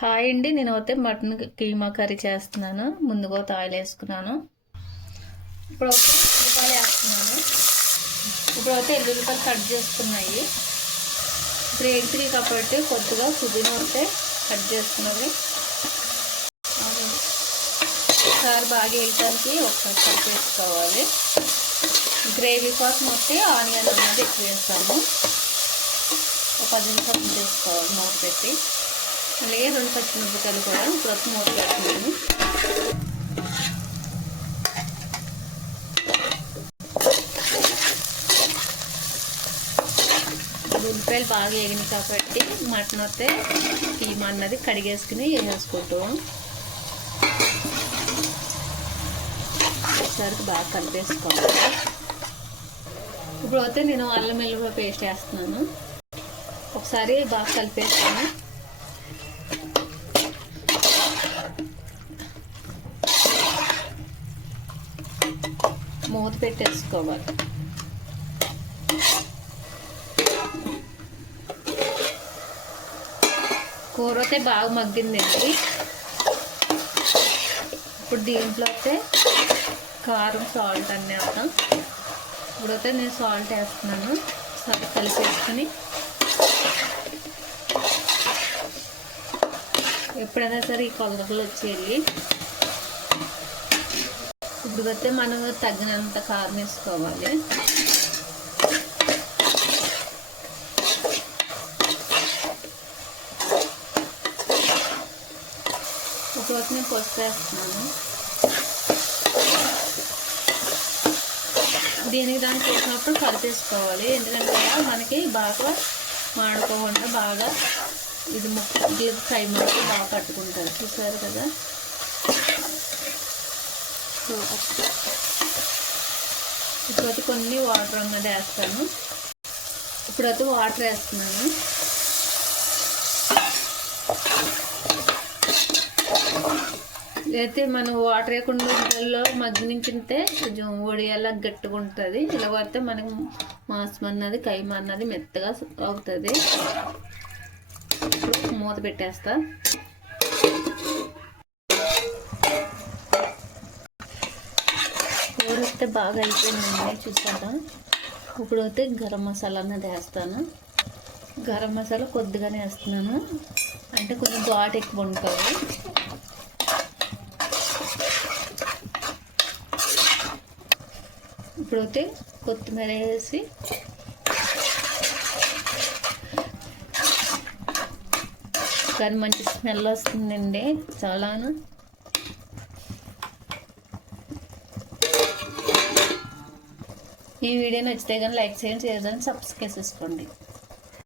Hi అండి నేను అయితే మటన్ కీమా కర్రీ చేస్తున్నాను. ముందుగా ఆయిల్ వేసుకున్నాను. ఇప్పుడు ఉల్లిపాయలు వేస్తున్నాను. ఇప్పుడు అయితే ఎల్లుల్లిపాయలు కట్ చేసుకున్నాయి. ఇప్పుడు ఎగిరి కాబట్టి కొద్దిగా పుదీనా అయితే కట్ చేసుకున్నది ఒకసారి బాగా వేయటానికి ఒకసారి కట్ చేసుకోవాలి. గ్రేవీ కోసం వస్తే ఆనియన్ అనేది ఎక్కువ వేస్తాము. ఒక పది నిమిషాలు చేసుకోవాలి మూత పెట్టి. అలాగే రెండు పచ్చిమిరపకాయలు కూడా. ఇప్పుడు మూత పెట్టుకున్నాను ఉల్లిపాయలు బాగా వేగినాయి కాబట్టి మటన్ వస్తే కీమా అన్నది కడిగేసుకుని వేసేసుకుంటాం. ఒకసారి బాగా కలిపేసుకోవాలి. ఇప్పుడు అయితే నేను అల్లం వెల్లుల్లి పేస్ట్ వేస్తున్నాను. ఒకసారి బాగా కలిపేస్తాను మూత పెట్టేసుకోవాలి. కూర అయితే బాగా మగ్గిందండి. ఇప్పుడు దీంట్లో అయితే కారం సాల్ట్ అన్నీ వేస్తాం ఇప్పుడైతే నేను సాల్ట్ వేస్తున్నాను. సరి కలిపేసుకుని ఎప్పుడైనా సరే ఈ కొలతలు వచ్చేయాలి ఇప్పుడైతే మనం తగినంత కారం వేసుకోవాలి. ఒకవైపు నేను పసుపు వేస్తున్నాను. దీనికి దానికి వేసినప్పుడు కలిపేసుకోవాలి. ఎందుకంటే మనకి బాగా మాడుకోకుండా బాగా ఇది ముక్కలు ఫ్రై మనకి బాగా కట్టుకుంటారు. చూసారు కదా? ఇప్పుడైతే కొన్ని వాటర్ అన్నది వేస్తాను. ఇప్పుడైతే వాటర్ వేస్తున్నాను. అయితే మనం వాటర్ వేయకుండా నీళ్ళలో మగ్గించితే కొంచెం ఒడియాలా గట్టిగా ఉంటుంది. ఇలా పడితే మనకి మాంసం అన్నది కైమ అన్నది మెత్తగా అవుతుంది. మూత పెట్టేస్తా కూర అయితే బాగా అయిపోయిందండి చూసారా ఇప్పుడు అయితే గరం మసాలా అన్నది వేస్తాను. గరం మసాలా కొద్దిగానే వేస్తున్నాను. అంటే కొంచెం ఘాట్ ఎక్కువ ఉంటుంది. ఇప్పుడైతే కొత్తిమీర వేసి కానీ మంచి స్మెల్ వస్తుందండి చాలాను. ఈ వీడియో నచ్చితే కానీ లైక్ చేయండి షేర్ చేయండి సబ్స్క్రైబ్ చేసుకోండి.